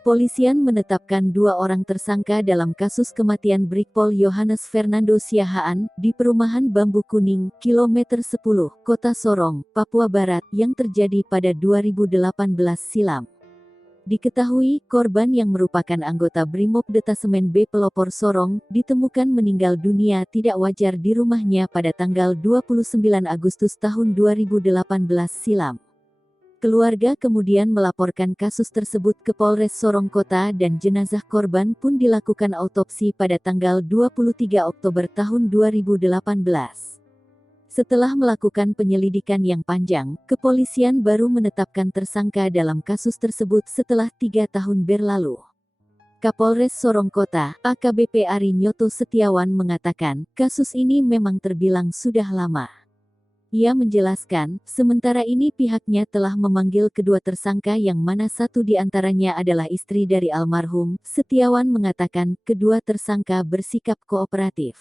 Polisian menetapkan 2 orang tersangka dalam kasus kematian Brigpol Yohanes Fernando Siahaan di perumahan Bambu Kuning, kilometer 10, Kota Sorong, Papua Barat, yang terjadi pada 2018 silam. Diketahui, korban yang merupakan anggota Brimob Detasemen B Pelopor Sorong, ditemukan meninggal dunia tidak wajar di rumahnya pada tanggal 29 Agustus tahun 2018 silam. Keluarga kemudian melaporkan kasus tersebut ke Polres Sorong Kota dan jenazah korban pun dilakukan autopsi pada tanggal 23 Oktober tahun 2018. Setelah melakukan penyelidikan yang panjang, kepolisian baru menetapkan tersangka dalam kasus tersebut setelah 3 tahun berlalu. Kapolres Sorong Kota, AKBP Ari Nyoto Setiawan mengatakan, kasus ini memang terbilang sudah lama. Ia menjelaskan, sementara ini pihaknya telah memanggil kedua tersangka yang mana satu di antaranya adalah istri dari almarhum. Setiawan mengatakan, kedua tersangka bersikap kooperatif.